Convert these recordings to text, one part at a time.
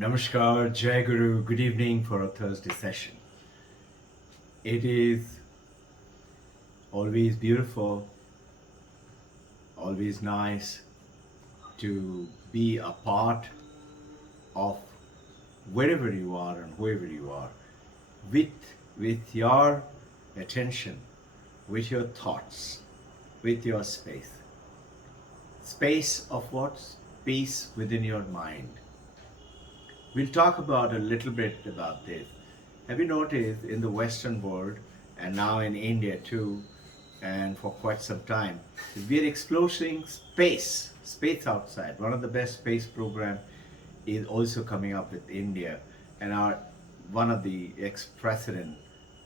Namaskar, Jai Guru, good evening for a Thursday session. It is always beautiful, always nice to be a part of wherever you are and whoever you are, with, with your attention, with your thoughts, with your space. Space of what? Peace within your mind. We'll talk about a little bit about this. Have you noticed in the Western world and now in India too, and for quite some time, we are exploring space outside. One of the best space program is also coming up with India, and our one of the ex-president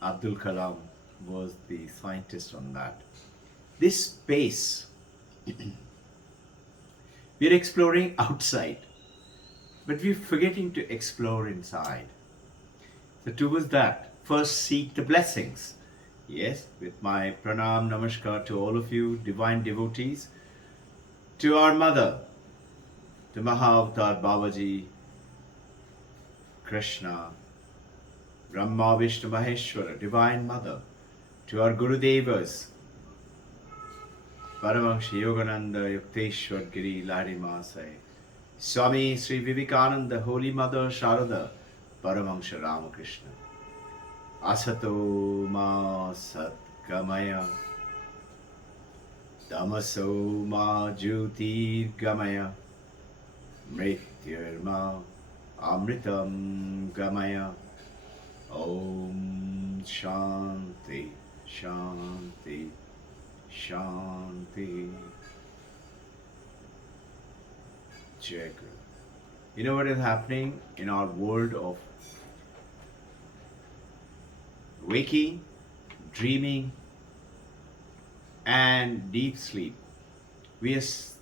Abdul Kalam was the scientist on that. This space we are exploring outside, but we're forgetting to explore inside. So towards that, first seek the blessings. Yes, with my pranam namaskar to all of you divine devotees, to our mother, to Mahavatar Babaji, Krishna, Brahma Vishnu Maheshwara, divine mother, to our Gurudevas, Paramahansa Yogananda Yukteswar Giri Lahiri Mahasaya, Swami Sri Vivekananda, Holy Mother Sharada, Paramahansa Ramakrishna. Asato ma satgamaya, tamaso ma jyotirgamaya, mrityurma amritam gamaya. Om Shanti, Shanti, Shanti. Jai Guru. You know what is happening in our world of waking, dreaming, and deep sleep? We just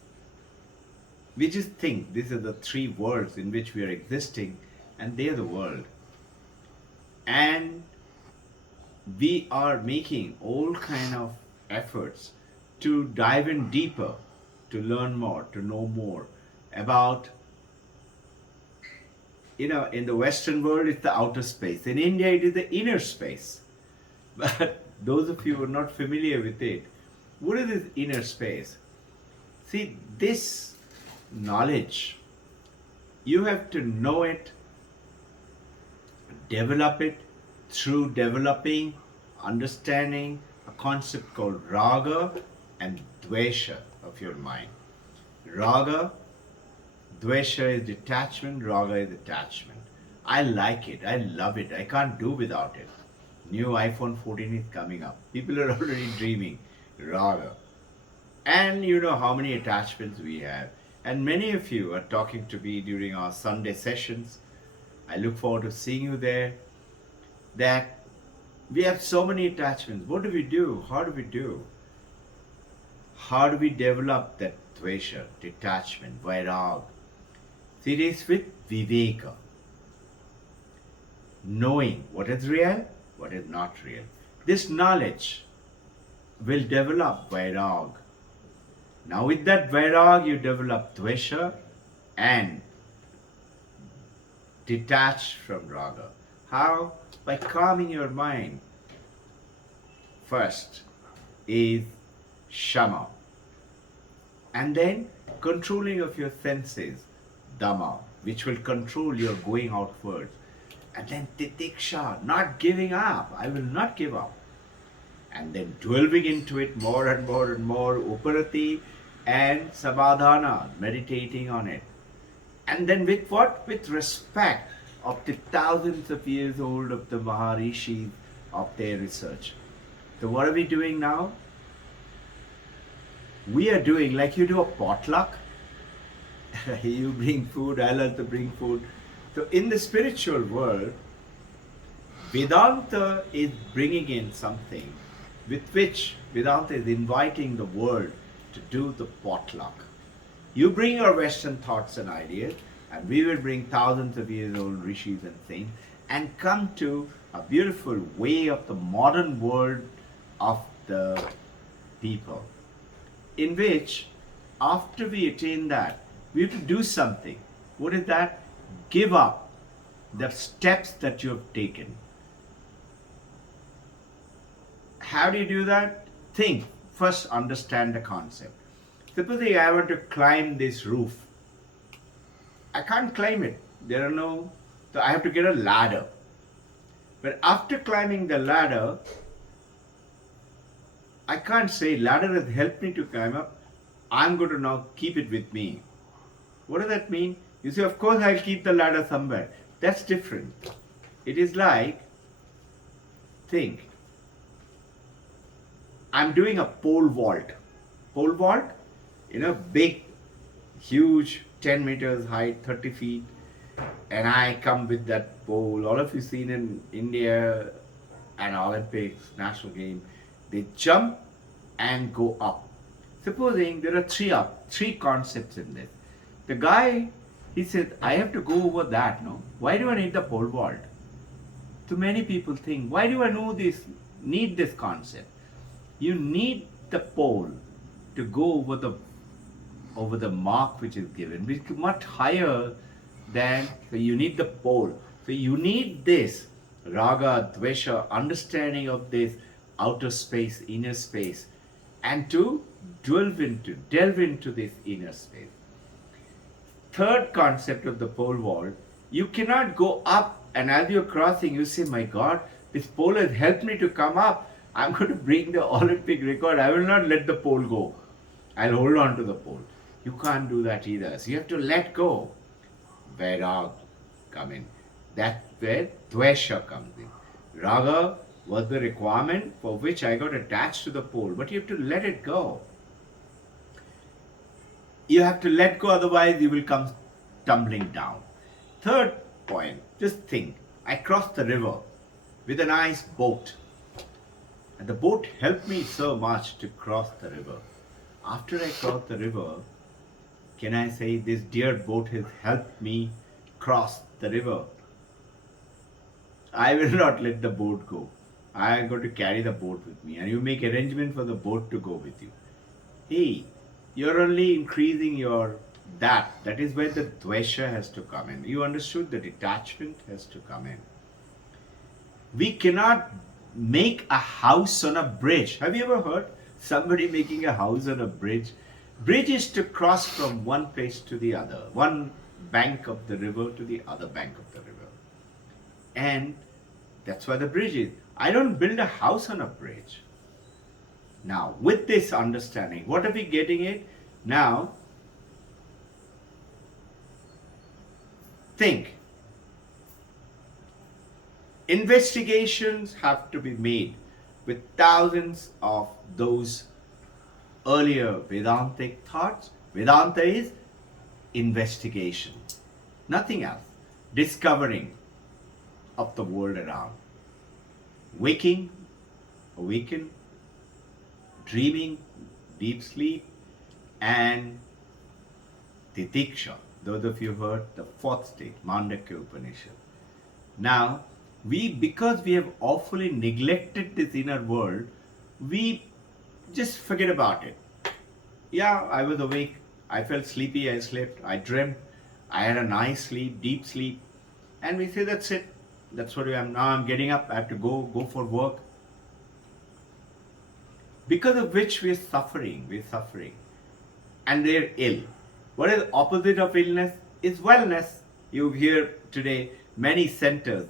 think these are the three worlds in which we are existing, and they are the world. And we are making all kind of efforts to dive in deeper, to learn more, to know more about, in the Western world, it's the outer space. In India, it is the inner space. But those of you who are not familiar with it, what is this inner space? See, this knowledge, you have to know it, develop it through developing, understanding a concept called raga and dvesha of your mind. Raga, dvesha is detachment, raga is attachment. I like it, I love it, I can't do without it. New iPhone 14 is coming up. People are already dreaming raga. And you know how many attachments we have. And many of you are talking to me during our Sunday sessions. I look forward to seeing you there. That we have so many attachments. What do we do? How do we do? How do we develop that dvesha, detachment, vairag? See, it is with viveka. Knowing what is real, what is not real. This knowledge will develop vairag. Now with that vairag, you develop dvesha and detach from raga. How? By calming your mind. First is shama. And then controlling of your senses, dhamma, which will control your going outwards. And then titiksha, not giving up. I will not give up. And then delving into it more and more and more, uparati and samadhana, meditating on it. And then with what? With respect of the thousands of years old of the Maharishis of their research. So what are we doing now? We are doing like you do a potluck. You bring food, I love to bring food. So in the spiritual world, Vedanta is bringing in something with which Vedanta is inviting the world to do the potluck. You bring your Western thoughts and ideas, and we will bring thousands of years old rishis and saints and come to a beautiful way of the modern world of the people, in which after we attain that, we have to do something. What is that? Give up the steps that you have taken. How do you do that? Think. First, understand the concept. Supposing I want to climb this roof, I can't climb it. There are no, so I have to get a ladder. But after climbing the ladder, I can't say ladder has helped me to climb up. I'm going to now keep it with me. What does that mean? You say, of course, I'll keep the ladder somewhere. That's different. It is like, think, I'm doing a pole vault. Pole vault, big, huge, 10 meters height, 30 feet. And I come with that pole. All of you seen in India and Olympics, national game, they jump and go up. Supposing there are three concepts in this. The guy, he said, I have to go over that, no? Why do I need the pole vault? So many people think, why do I need this concept? You need the pole to go over the mark which is given, which is much higher than, so you need the pole. So you need this raga, dvesha, understanding of this outer space, inner space, and to delve into this inner space. Third concept of the pole vault, you cannot go up and as you're crossing, you say, my God, this pole has helped me to come up. I'm going to break the Olympic record. I will not let the pole go. I'll hold on to the pole. You can't do that either. So you have to let go. Vairag come in. That's where Dvesha comes in. Raga was the requirement for which I got attached to the pole. But you have to let it go. You have to let go, otherwise you will come tumbling down. Third point, just think. I crossed the river with a nice boat. And the boat helped me so much to cross the river. After I crossed the river, can I say this dear boat has helped me cross the river? I will not let the boat go. I am going to carry the boat with me. And you make arrangement for the boat to go with you. Hey, you're only increasing that. That is where the dvesha has to come in. You understood the detachment has to come in. We cannot make a house on a bridge. Have you ever heard somebody making a house on a bridge? Bridge is to cross from one place to the other, one bank of the river to the other bank of the river. And that's why the bridge is. I don't build a house on a bridge. Now, with this understanding, what are we getting it? Now, think. Investigations have to be made with thousands of those earlier Vedantic thoughts. Vedanta is investigation, nothing else. Discovering of the world around. Awaken, dreaming, deep sleep, and titiksha. Those of you heard the fourth state, Mandakya Upanishad. Now, because we have awfully neglected this inner world, we just forget about it. Yeah, I was awake, I felt sleepy, I slept, I dreamt, I had a nice sleep, deep sleep, and we say that's it. That's what I am. Now I'm getting up, I have to go for work. Because of which we're suffering. And they're ill. What is the opposite of illness? Is wellness. You hear today many centers.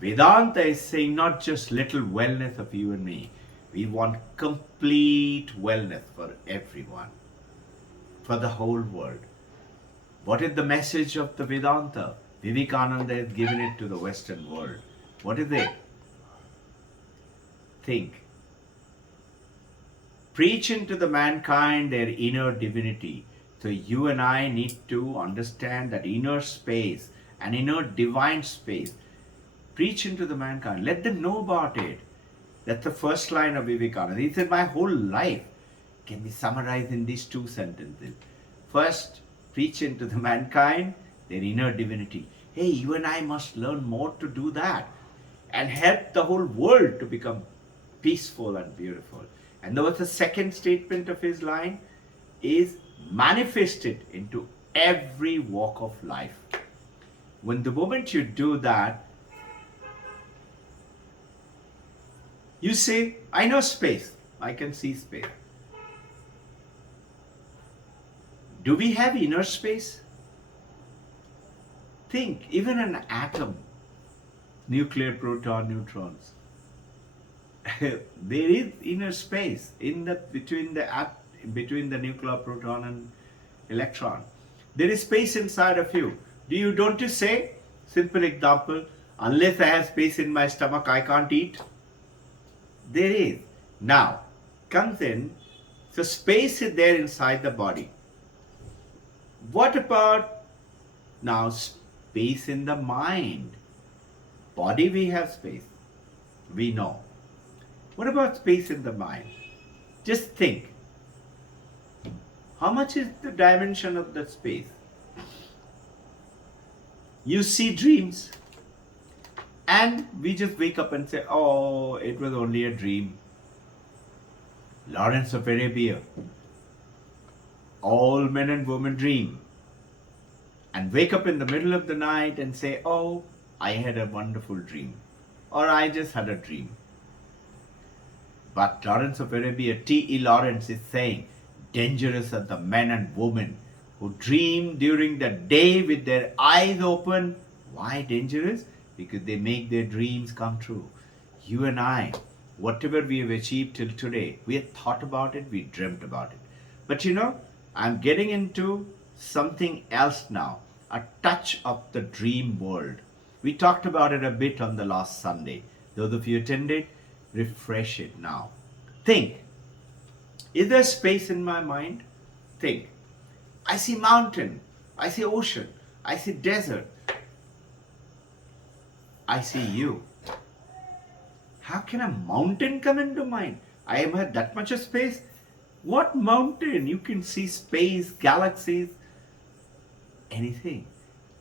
Vedanta is saying not just little wellness of you and me. We want complete wellness for everyone, for the whole world. What is the message of the Vedanta? Vivekananda has given it to the Western world. What is it? Think. Preach into the mankind their inner divinity. So you and I need to understand that inner space, an inner divine space. Preach into the mankind. Let them know about it. That's the first line of Vivekananda. He said, my whole life can be summarized in these two sentences. First, preach into the mankind their inner divinity. Hey, you and I must learn more to do that and help the whole world to become peaceful and beautiful. And there was the second statement of his line is manifest it into every walk of life. When the moment you do that, you say, I know space, I can see space. Do we have inner space? Think, even an atom, nuclear, proton, neutrons, there is inner space in the between the nuclear, proton, and electron. There is space inside of you. Don't you say? Simple example. Unless I have space in my stomach, I can't eat. There is. Now comes in. So space is there inside the body. What about now space in the mind? Body we have space. We know. What about space in the mind? Just think. How much is the dimension of that space? You see dreams, and we just wake up and say, oh, it was only a dream. Lawrence of Arabia. All men and women dream. And wake up in the middle of the night and say, oh, I had a wonderful dream. Or I just had a dream. But Lawrence of Arabia, T.E. Lawrence is saying, dangerous are the men and women who dream during the day with their eyes open. Why dangerous? Because they make their dreams come true. You and I, whatever we have achieved till today, we have thought about it, we dreamt about it. But I'm getting into something else now, a touch of the dream world. We talked about it a bit on the last Sunday. Those of you attended, refresh it now. Think, is there space in my mind? Think. I see mountain, I see ocean, I see desert. I see you. How can a mountain come into mind? I have that much of space. What mountain? You can see space, galaxies, anything.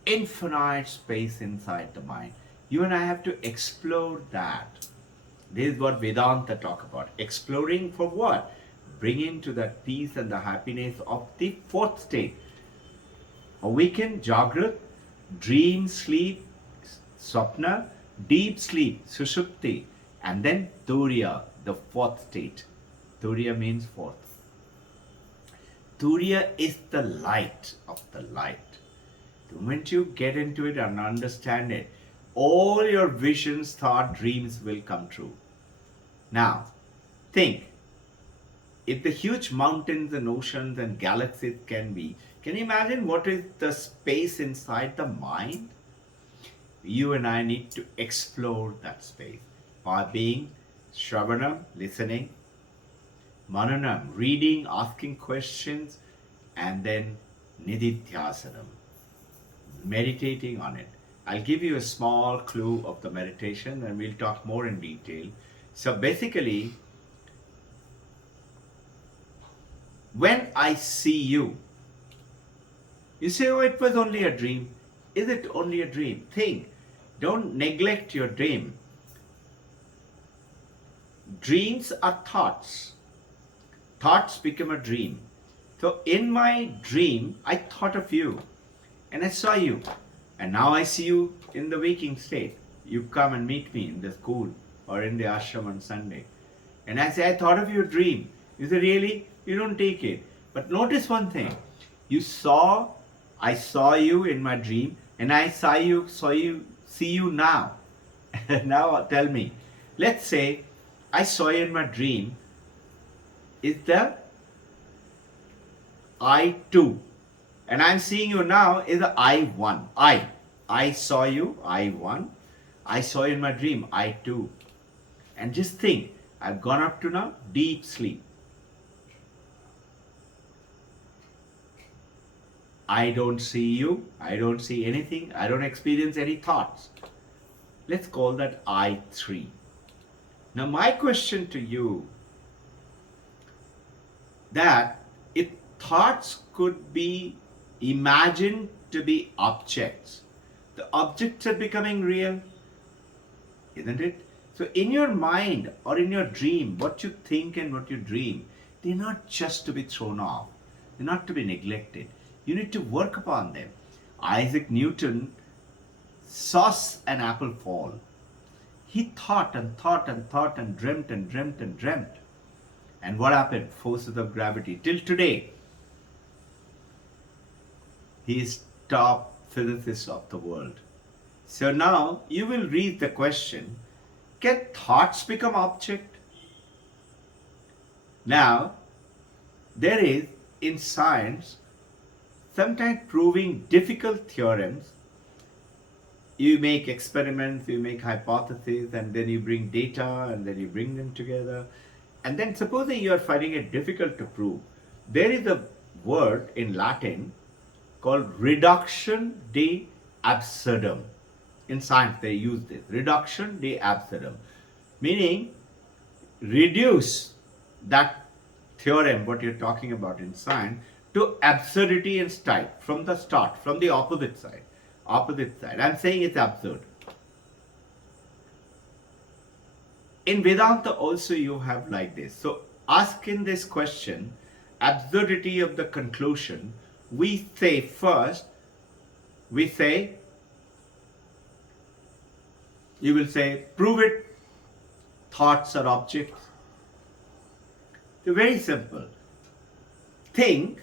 Infinite space inside the mind. You and I have to explore that. This is what Vedanta talk about. Exploring for what? Bringing to that peace and the happiness of the fourth state. Awaken, Jagrat, dream, sleep, Swapna, deep sleep, Sushupti, and then Turiya, the fourth state. Turiya means fourth. Turiya is the light of the light. The moment you get into it and understand it, all your visions, thought, dreams will come true. Now, think, if the huge mountains and oceans and galaxies can you imagine what is the space inside the mind? You and I need to explore that space by being Shravanam, listening, Mananam, reading, asking questions, and then Nididhyasanam, meditating on it. I'll give you a small clue of the meditation and we'll talk more in detail. So basically, when I see you, you say, oh, it was only a dream. Is it only a dream? Think. Don't neglect your dream. Dreams are thoughts. Thoughts become a dream. So in my dream, I thought of you and I saw you. And now I see you in the waking state. You come and meet me in the school or in the ashram on Sunday. And I say, I thought of your dream. You say, really? You don't take it. But notice one thing. I saw you in my dream and I see you now. Now tell me, let's say I saw you in my dream. Is the I2 and I'm seeing you now is the I1. I saw you, I1. I saw you in my dream, I2. And just think, I've gone up to now deep sleep. I don't see you, I don't see anything, I don't experience any thoughts. Let's call that I3. Now my question to you, that if thoughts could be imagined to be objects, the objects are becoming real, isn't it? So in your mind or in your dream, what you think and what you dream, they're not just to be thrown off, they're not to be neglected. You need to work upon them. Isaac Newton saw an apple fall. He thought and thought and thought and dreamt and dreamt and dreamt. And what happened? Forces of gravity. Till today, he is top physicist of the world. So now you will read the question, can thoughts become object? Now, there is in science sometimes proving difficult theorems. You make experiments, you make hypotheses, and then you bring data, and then you bring them together. And then supposing you are finding it difficult to prove, there is a word in Latin called reduction de absurdum. In science they use this, reduction de absurdum, meaning reduce that theorem, what you're talking about in science, to absurdity and start from the start, from the opposite side. I'm saying it's absurd. In Vedanta also you have like this. So asking this question, absurdity of the conclusion, we say first, you will say, prove it, thoughts are objects. So very simple. Think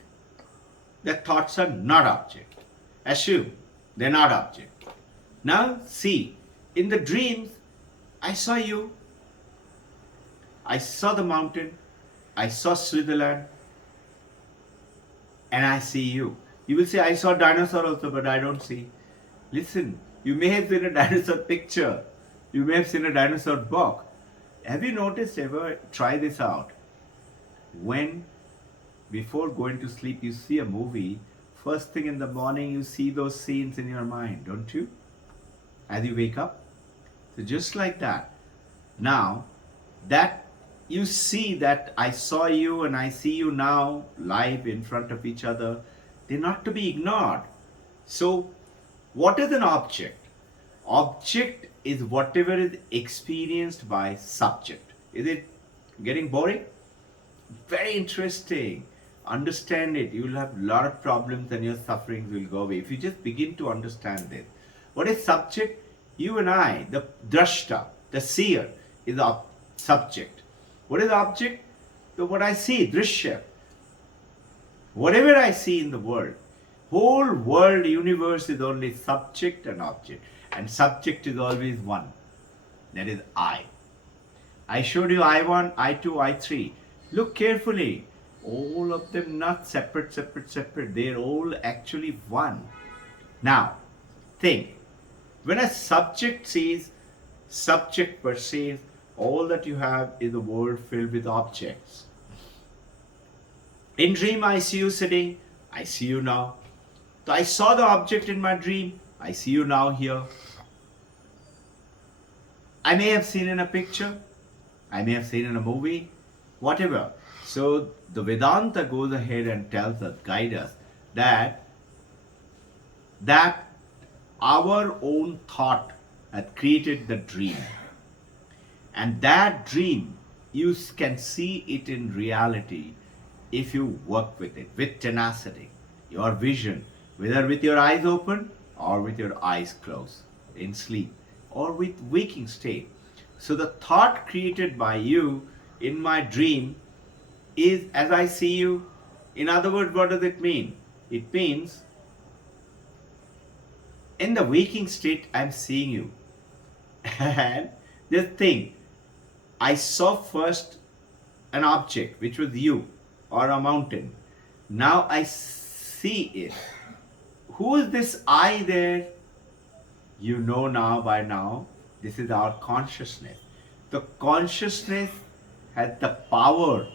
that thoughts are not object. Assume they're not object. Now see, in the dreams, I saw you. I saw the mountain. I saw Switzerland. And I see you. You will say, I saw dinosaur also, but I don't see. Listen, you may have seen a dinosaur picture. You may have seen a dinosaur book. Have you noticed ever, try this out. When before going to sleep you see a movie, first thing in the morning you see those scenes in your mind, don't you? As you wake up. So just like that. Now, that you see that I saw you and I see you now live in front of each other, they're not to be ignored. So, what is an object? Object is whatever is experienced by subject. Is it getting boring? Very interesting. Understand it. You will have a lot of problems and your sufferings will go away if you just begin to understand this. What is subject? You and I, the drashta, the seer, is the subject. What is object? So what I see, drishya. Whatever I see in the world, whole world, universe is only subject and object. And subject is always one. That is I. I showed you I1, I2, I3. Look carefully. All of them not separate. They're all actually one. Now, think. When a subject sees, subject perceives, all that you have is a world filled with objects. In dream, I see you sitting. I see you now. So I saw the object in my dream. I see you now here. I may have seen in a picture. I may have seen in a movie. Whatever. So the Vedanta goes ahead and tells us, guides us, that our own thought had created the dream. And that dream, you can see it in reality if you work with it, with tenacity. Your vision, whether with your eyes open or with your eyes closed, in sleep, or with waking state. So the thought created by you in my dream is as I see you. In other words, what does it mean? It means in the waking state, I'm seeing you. And just think, I saw first an object, which was you, or a mountain. Now I see it. Who is this I there? You know now by now, this is our consciousness. The consciousness has the power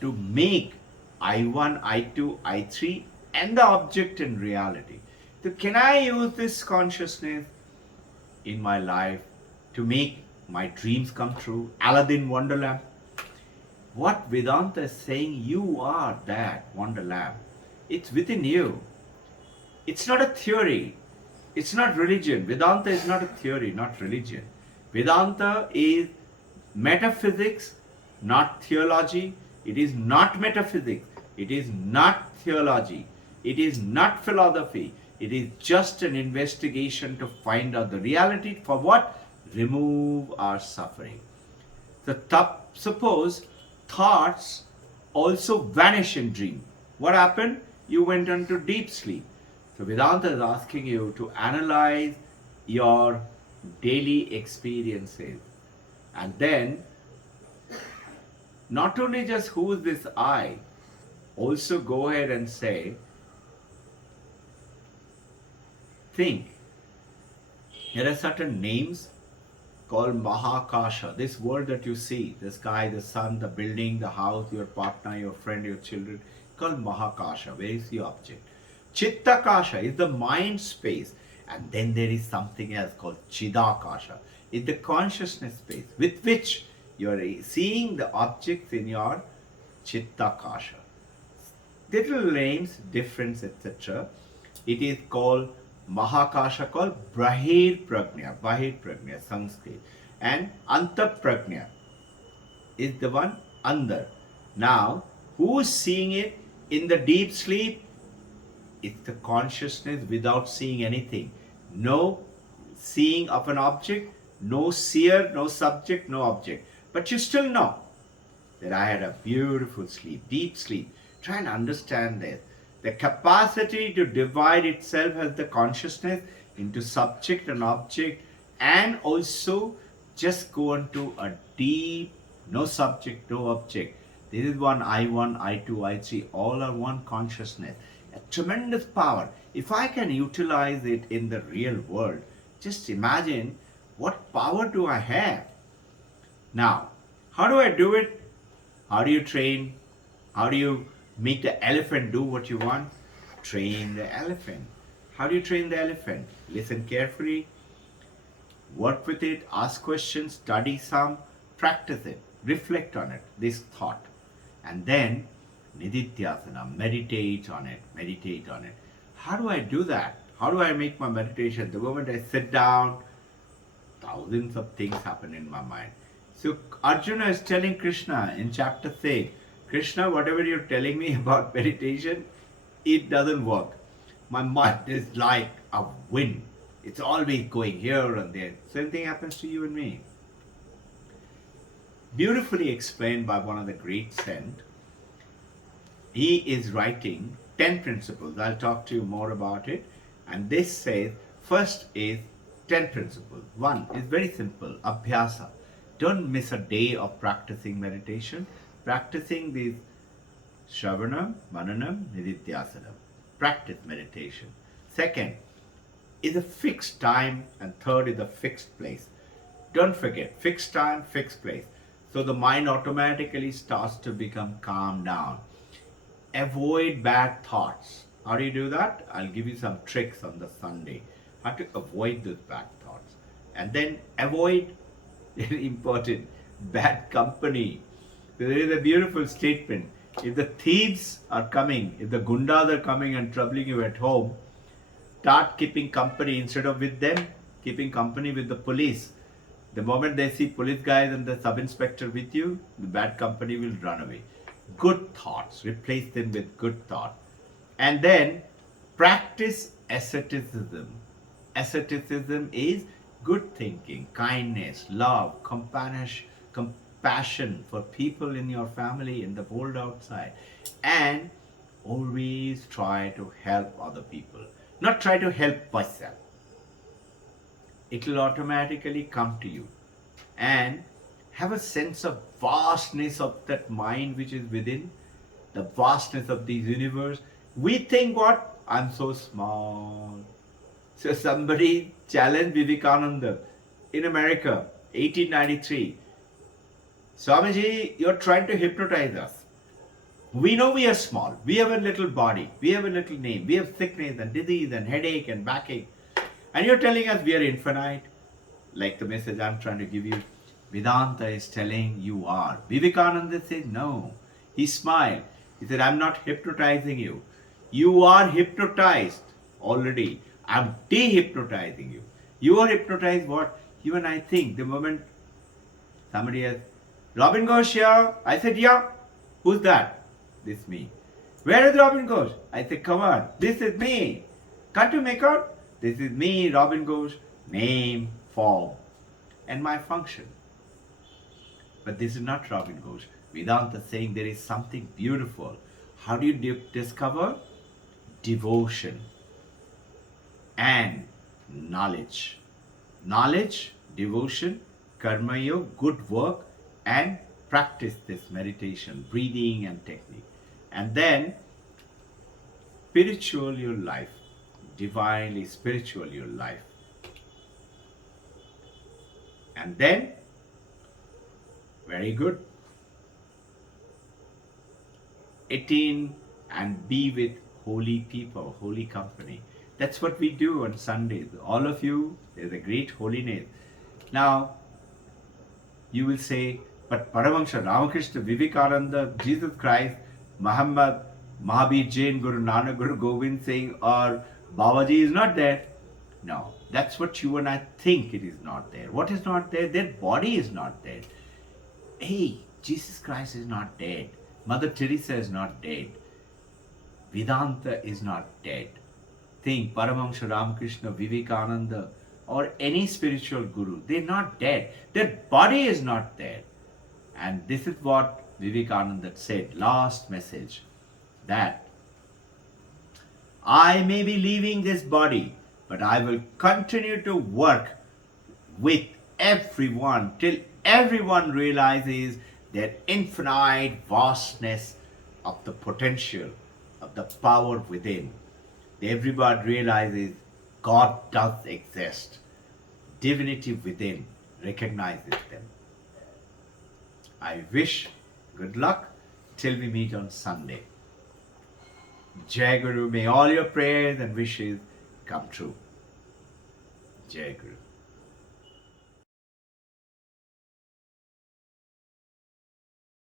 to make I1, I2, I3 and the object in reality. So can I use this consciousness in my life to make my dreams come true? Aladdin Wonderlamp. What Vedanta is saying, you are that Wonderlamp. It's within you. It's not a theory. It's not religion. Vedanta is not a theory, not religion. Vedanta is metaphysics, not theology. It is not metaphysics. It is not theology. It is not philosophy. It is just an investigation to find out the reality. For what? Remove our suffering. Suppose thoughts also vanish in dream. What happened? You went into deep sleep. So Vedanta is asking you to analyze your daily experiences, and then not only just who is this I, also go ahead and say, think. There are certain names called Mahakasha. This world that you see, the sky, the sun, the building, the house, your partner, your friend, your children, called Mahakasha. Where is the object? Chittakasha is the mind space. And then there is something else called Chidakasha. It's the consciousness space with which you are seeing the objects in your Chittakasha. Little names, difference, etc. It is called Mahakasha, called Bahir Prajna, Sanskrit. And Antaprajna is the one under. Now, who is seeing it in the deep sleep? It's the consciousness without seeing anything. No seeing of an object, no seer, no subject, no object. But you still know that I had a beautiful sleep, deep sleep. Try and understand this. The capacity to divide itself as the consciousness into subject and object, and also just go into a deep, no subject, no object. This is one, I1, I2, I3, all are one consciousness. A tremendous power. If I can utilize it in the real world, just imagine what power do I have. Now, how do I do it? How do you train? How do you make the elephant do what you want? Train the elephant. How do you train the elephant? Listen carefully, work with it, ask questions, study some, practice it, reflect on it, this thought. And then Nididhyasana, meditate on it, meditate on it. How do I do that? How do I make my meditation? The moment I sit down, thousands of things happen in my mind. So Arjuna is telling Krishna in chapter 6, Krishna, whatever you're telling me about meditation, it doesn't work. My mind is like a wind. It's always going here and there. Same thing happens to you and me. Beautifully explained by one of the great saints. He is writing 10 principles. I'll talk to you more about it. And this says, first is 10 principles. One is very simple, abhyasa. Don't miss a day of practicing meditation. Practicing these Shravanam, Mananam, Nididhyasana. Practice meditation. Second is a fixed time, and third is a fixed place. Don't forget, fixed time, fixed place. So the mind automatically starts to become calm down. Avoid bad thoughts. How do you do that? I'll give you some tricks on the Sunday. How to avoid those bad thoughts. And then avoid, very important, bad company. There is a beautiful statement. If the thieves are coming, if the gundas are coming and troubling you at home, start keeping company instead of with them, keeping company with the police. The moment they see police guys and the sub-inspector with you, the bad company will run away. Good thoughts, replace them with good thoughts. And then practice asceticism. Asceticism is good thinking, kindness, love, compassion for people in your family, in the world outside. And always try to help other people. Not try to help myself. It will automatically come to you. And have a sense of vastness of that mind which is within, the vastness of this universe. We think what? I'm so small. So somebody challenged Vivekananda in America, 1893. Swamiji, you're trying to hypnotize us. We know we are small. We have a little body. We have a little name. We have sickness and disease and headache and backache. And you're telling us we are infinite. Like the message I'm trying to give you. Vedanta is telling you are. Vivekananda said no. He smiled. He said, I'm not hypnotizing you. You are hypnotized already. I'm de-hypnotizing you. You are hypnotized what? You and I think. The moment somebody has, Robbin Ghosh here. I said, yeah. Who's that? This me. Where is Robbin Ghosh? I say, come on, this is me. Can't you make out? This is me, Robbin Ghosh, name, form, and my function. But this is not Robbin Ghosh. Vedanta is saying there is something beautiful. How do you discover? Devotion and knowledge. Knowledge, devotion, karma yoga, good work, and practice this meditation, breathing and technique. And then spiritual your life, divinely spiritual your life. And then, very good, 18 and be with holy people, holy company. That's what we do on Sundays. All of you, there's a great holiness. Now, you will say, but Paramahansa Ramakrishna, Vivekananda, Jesus Christ, Muhammad, Mahavir Jain, Guru Nanak, Guru Gobind Singh, or Babaji is not there. No, that's what you and I think it is not there. What is not there? Their body is not there. Hey, Jesus Christ is not dead. Mother Teresa is not dead. Vedanta is not dead. Think Paramahansa Ramakrishna, Vivekananda, or any spiritual guru, they're not dead. Their body is not there. And this is what Vivekananda said, last message, that I may be leaving this body, but I will continue to work with everyone till everyone realizes their infinite vastness of the potential, of the power within. Everybody realizes God does exist. Divinity within recognizes them. I wish good luck till we meet on Sunday. Jai Guru, may all your prayers and wishes come true. Jai Guru.